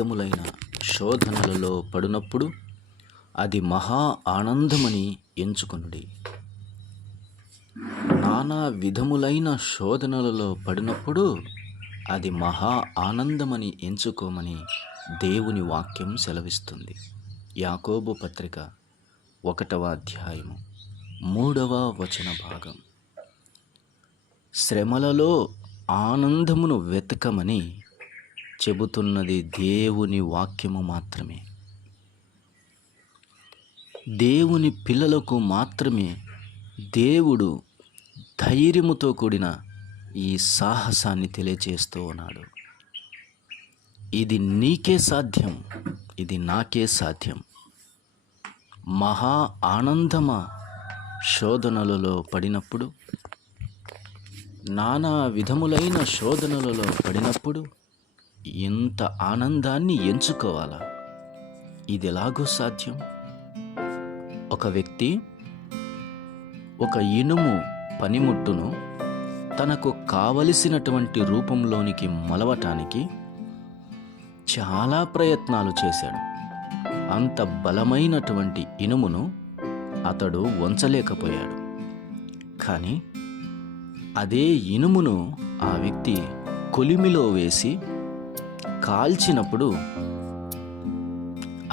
విధములైన శోధనలలో పడినప్పుడు అది మహా ఆనందమని ఎంచుకొనుడి. నానా విధములైన శోధనలలో పడినప్పుడు అది మహా ఆనందమని ఎంచుకోమని దేవుని వాక్యం సెలవిస్తుంది. యాకోబు పత్రిక 1వ అధ్యాయము 3వ వచన భాగం. శ్రమలలో ఆనందమును వెతకమని చెబుతున్నది దేవుని వాక్యము మాత్రమే. దేవుని పిల్లలకు మాత్రమే దేవుడు ధైర్యముతో కూడిన ఈ సాహసాన్ని తెలియచేస్తూ ఉన్నాడు. ఇది నీకే సాధ్యం, ఇది నాకే సాధ్యం. మహా ఆనందమ శోధనలలో పడినప్పుడు, నానా విధములైన శోధనలలో పడినప్పుడు ఇంత ఆనందాన్ని ఎంచుకోవాలా? ఇది ఎలాగో సాధ్యం? ఒక వ్యక్తి ఒక ఇనుము పనిముట్టును తనకు కావలసినటువంటి రూపంలోనికి మలవటానికి చాలా ప్రయత్నాలు చేశాడు. అంత బలమైనటువంటి ఇనుమును అతడు వంచలేకపోయాడు. కానీ అదే ఇనుమును ఆ వ్యక్తి కొలిమిలో వేసి కాల్చినప్పుడు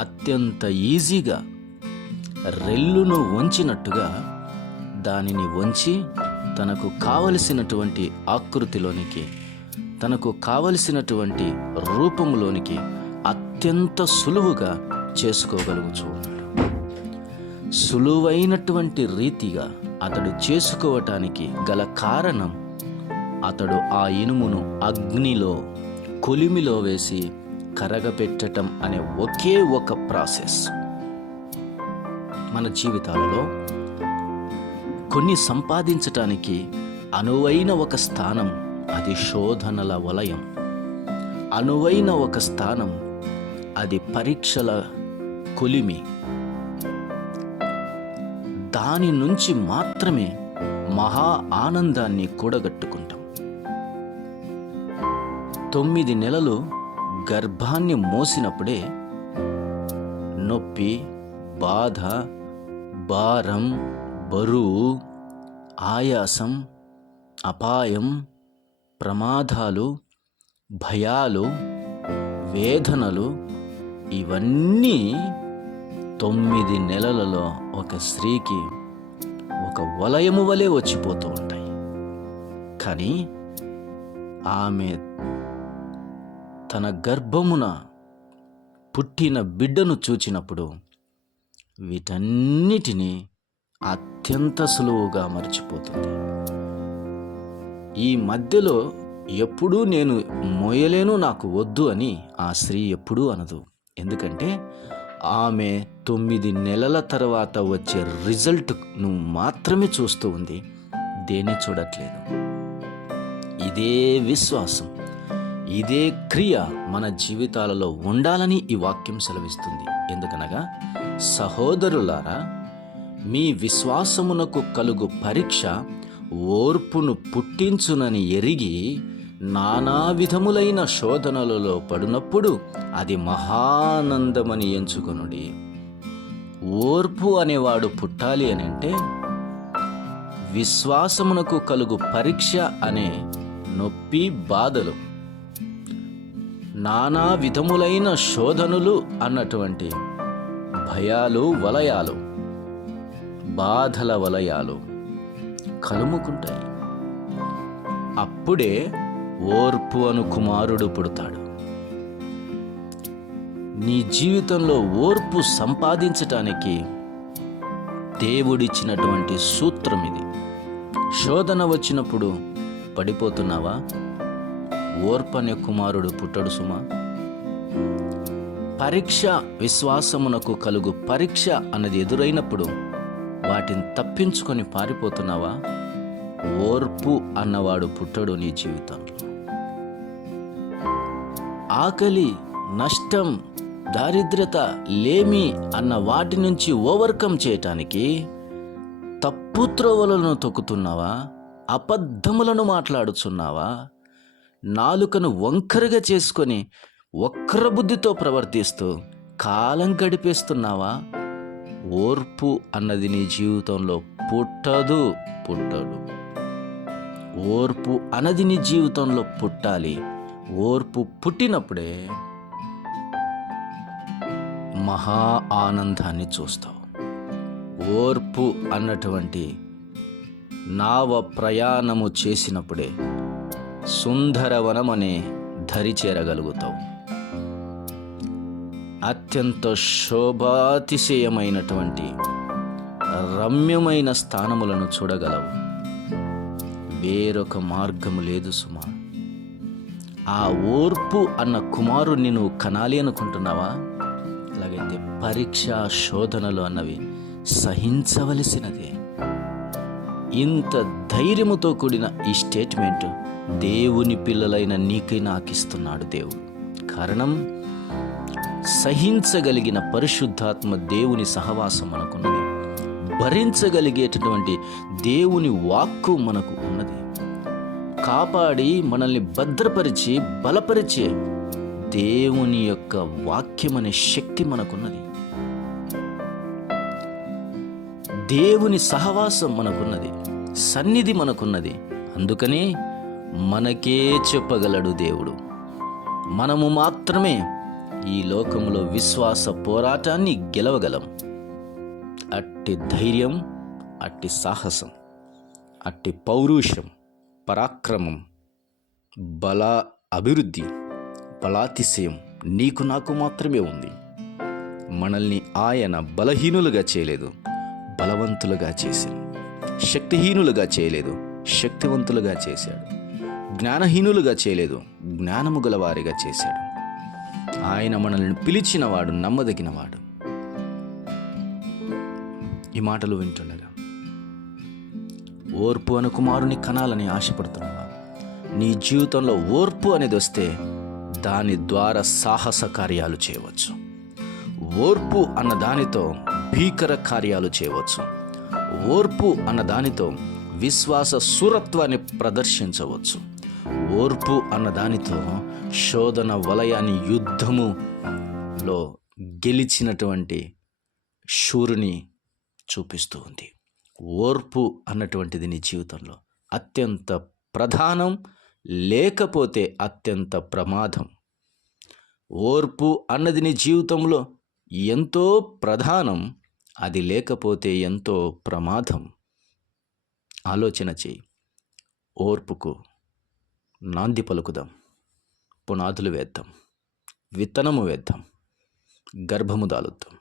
అత్యంత ఈజీగా రెల్లును వంచినట్టుగా దానిని వంచి తనకు కావలసినటువంటి ఆకృతిలోనికి, తనకు కావలసినటువంటి రూపంలోనికి అత్యంత సులువుగా చేసుకోగలుగుతూ ఉన్నాడు. సులువైనటువంటి రీతిగా అతడు చేసుకోవటానికి గల కారణం, అతడు ఆ ఇనుమును అగ్నిలో కొలిమిలో వేసి కరగపెట్టడం అనే ఒకే ఒక ప్రాసెస్. మన జీవితాలలో కొన్ని సంపాదించటానికి అనువైన ఒక స్థానం, అది శోధనల వలయం. అనువైన ఒక స్థానం, అది పరీక్షల కొలిమి. దాని నుంచి మాత్రమే మహా ఆనందాన్ని కూడగట్టుకుంటాం. 9 నెలలు గర్భాన్ని మోసినప్పుడే నొప్పి, బాధ, భారం, బరువు, ఆయాసం, అపాయం, ప్రమాదాలు, భయాలు, వేదనలు ఇవన్నీ 9 నెలలలో ఒక స్త్రీకి ఒక వలయము వలె వచ్చిపోతూ ఉంటాయి. కానీ ఆమె తన గర్భమున పుట్టిన బిడ్డను చూచినప్పుడు వీటన్నిటినీ అత్యంత సులువుగా మర్చిపోతుంది. ఈ మధ్యలో ఎప్పుడూ నేను మోయలేను, నాకు వద్దు అని ఆ స్త్రీ ఎప్పుడూ అనదు. ఎందుకంటే ఆమె 9 నెలల తర్వాత వచ్చే రిజల్ట్ను మాత్రమే చూస్తూ ఉంది, దేన్ని చూడట్లేదు. ఇదే విశ్వాసం, ఇదే క్రియ మన జీవితాలలో ఉండాలని ఈ వాక్యం సెలవిస్తుంది. ఎందుకనగా, సహోదరులారా, మీ విశ్వాసమునకు కలుగు పరీక్ష ఓర్పును పుట్టించునని ఎరిగి నానా విధములైన శోధనలలో పడినప్పుడు అది మహానందమని ఎంచుకొనుడి. ఓర్పు అనేవాడు పుట్టాలి అని అంటే విశ్వాసమునకు కలుగు పరీక్ష అనే నొప్పి, బాధలు, నానా విధములైన శోధనలు అన్నటువంటి భయాలు, వలయాలు, బాధల వలయాలు కలుముకుంటాయి. అప్పుడే ఓర్పు అను కుమారుడు పుడతాడు. నీ జీవితంలో ఓర్పు సంపాదించటానికి దేవుడిచ్చినటువంటి సూత్రం ఇది. శోధన వచ్చినప్పుడు పడిపోతున్నావా? ఓర్పు అనే కుమారుడు పుట్టడు సుమా. పరీక్ష, విశ్వాసమునకు కలుగు పరీక్ష అన్నది ఎదురైనప్పుడు వాటిని తప్పించుకొని పారిపోతున్నావా? ఓర్పు అన్నవాడు పుట్టడు నీ జీవితంలో. ఆకలి, నష్టం, దారిద్రత, లేమి అన్న వాటి నుంచి ఓవర్కమ్ చేయటానికి తప్పు త్రోవలను తొక్కుతున్నావా? అబద్ధములను మాట్లాడుచున్నావా? నాలుకను వంకరగా చేసుకొని వక్రబుద్ధితో ప్రవర్తిస్తూ కాలం గడిపేస్తున్నావా? ఓర్పు అన్నది నీ జీవితంలో పుట్టదు. ఓర్పు అన్నది నీ జీవితంలో పుట్టాలి. ఓర్పు పుట్టినప్పుడే మహా ఆనందాన్ని చూస్తావు. ఓర్పు అన్నటువంటి నావ ప్రయాణము చేసినప్పుడే సుందరవనం అనే ధరి చేరగలుగుతావు. అత్యంత శోభాతిశయమైనటువంటి రమ్యమైన స్థానములను చూడగలవు. వేరొక మార్గము లేదు సుమా. ఆ ఓర్పు అన్న కుమారుణ్ణి నువ్వు కనాలి అనుకుంటున్నావా? అలాగైతే పరీక్ష శోధనలు అన్నవి సహించవలసినదే. ఇంత ధైర్యముతో కూడిన ఈ స్టేట్మెంట్ దేవుని పిల్లలైన నీకై నాకిస్తున్నాడు దేవుడు. కారణం, సహించగలిగిన పరిశుద్ధాత్మ దేవుని సహవాసం మనకున్నది. భరించగలిగేటటువంటి దేవుని వాక్కు మనకు ఉన్నది. కాపాడి మనల్ని భద్రపరిచి బలపరిచే దేవుని యొక్క వాక్యం అనే శక్తి మనకున్నది. దేవుని సహవాసం మనకున్నది, సన్నిధి మనకున్నది. అందుకని మనకే చెప్పగలడు దేవుడు. మనము మాత్రమే ఈ లోకంలో విశ్వాస పోరాటాన్ని గెలవగలం. అట్టి ధైర్యం, అట్టి సాహసం, అట్టి పౌరుషం, పరాక్రమం, బల అభివృద్ధి, బలాతిశయం నీకు నాకు మాత్రమే ఉంది. మనల్ని ఆయన బలహీనులుగా చేయలేదు, బలవంతులుగా చేశాడు. శక్తిహీనులుగా చేయలేదు, శక్తివంతులుగా చేశాడు. జ్ఞానహీనులుగా చేయలేదు, జ్ఞానము గలవారిగా చేశాడు. ఆయన మనల్ని పిలిచినవాడు, నమ్మదగినవాడు. ఈ మాటలు వింటుండగా ఓర్పు అను కుమారుని కనాలని ఆశపడుతున్నావా? నీ జీవితంలో ఓర్పు అనేది వస్తే దాని ద్వారా సాహస కార్యాలు చేయవచ్చు. ఓర్పు అన్న దానితో భీకర కార్యాలు చేయవచ్చు. ఓర్పు అన్న దానితో విశ్వాస శూరత్వాన్ని ప్రదర్శించవచ్చు. ఓర్పు అన్న దానితో శోధన వలయాన్ని యుద్ధములో గెలిచినటువంటి శూరుని చూపిస్తూ ఉంది. ఓర్పు అన్నటువంటిది నీ జీవితంలో అత్యంత ప్రధానం, లేకపోతే అత్యంత ప్రమాదం. ఓర్పు అన్నది నీ జీవితంలో ఎంతో ప్రధానం, అది లేకపోతే ఎంతో ప్రమాదం. ఆలోచన చేయి. ఓర్పుకు నాంది పలుకుదాం, పునాదులు వేద్దాం, విత్తనము వేద్దాం, గర్భము దాలుద్దాం,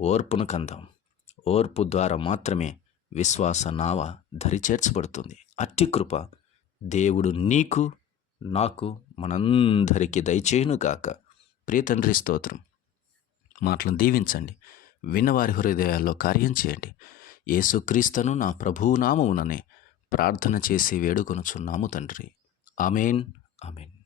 ఓర్పును కందాం. ఓర్పు ద్వారా మాత్రమే విశ్వాస నావ ధరిచేర్చబడుతుంది. అట్టి కృప దేవుడు నీకు, నాకు, మనందరికీ దయచేయును గాక. ప్రియ తండ్రి, స్తోత్రం. మాటలను దీవించండి, విన్నవారి హృదయాల్లో కార్యం చేయండి. యేసుక్రీస్తును నా ప్రభువు నామముననే ప్రార్థన చేసి వేడుకొనుచున్నాము తండ్రి. ఆమేన్, ఆమేన్.